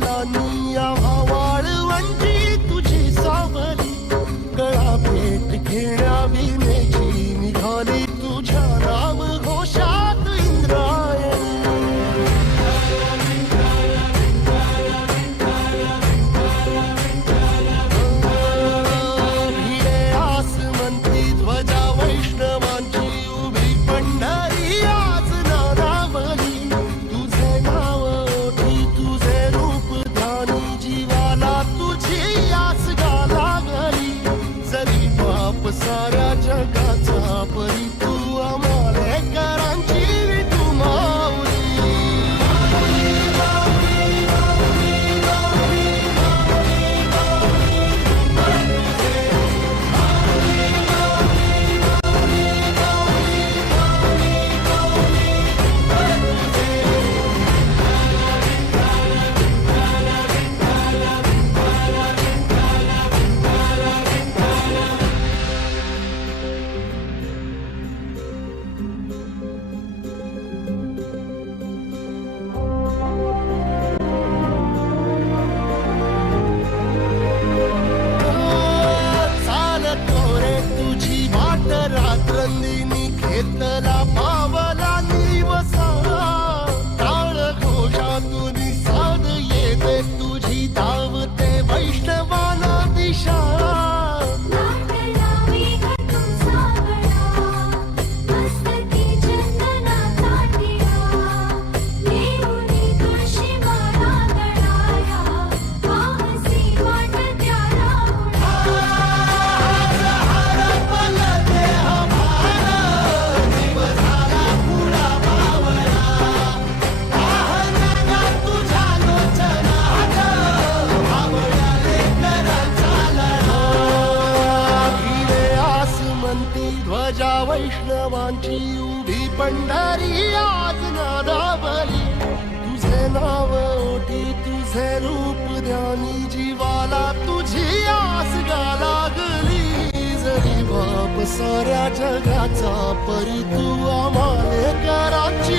पावलांनी या वाळवंटी तुझी सावली गळा भेट घेण्या विनेची निघाली तुझ्या नाम घोषात इंद्रायणी भिडे आसमंती ध्वजा वैष्णवांची उभी पंढरी आज नादावली तुझे नाव ओठी तुझे रूप ध्यानी जीवाला तुझी आस गा लागली जरी बाप साऱ्या जगाचा परी तू आमालेकरांची तू माऊली रात्रंदिनी घेतला पावला निवसा टाळ घोषातून साध येते तुझी धावते वैष्णवाला दिशा ध्वजा वैष्णवांची उभी पंढरी आज नादावली तुझे नाव ओठी तुझे रूप ध्यानी जीवाला तुझी आस गा लागली जरी बाप साऱ्या जगाचा परी तू आमालेकरांची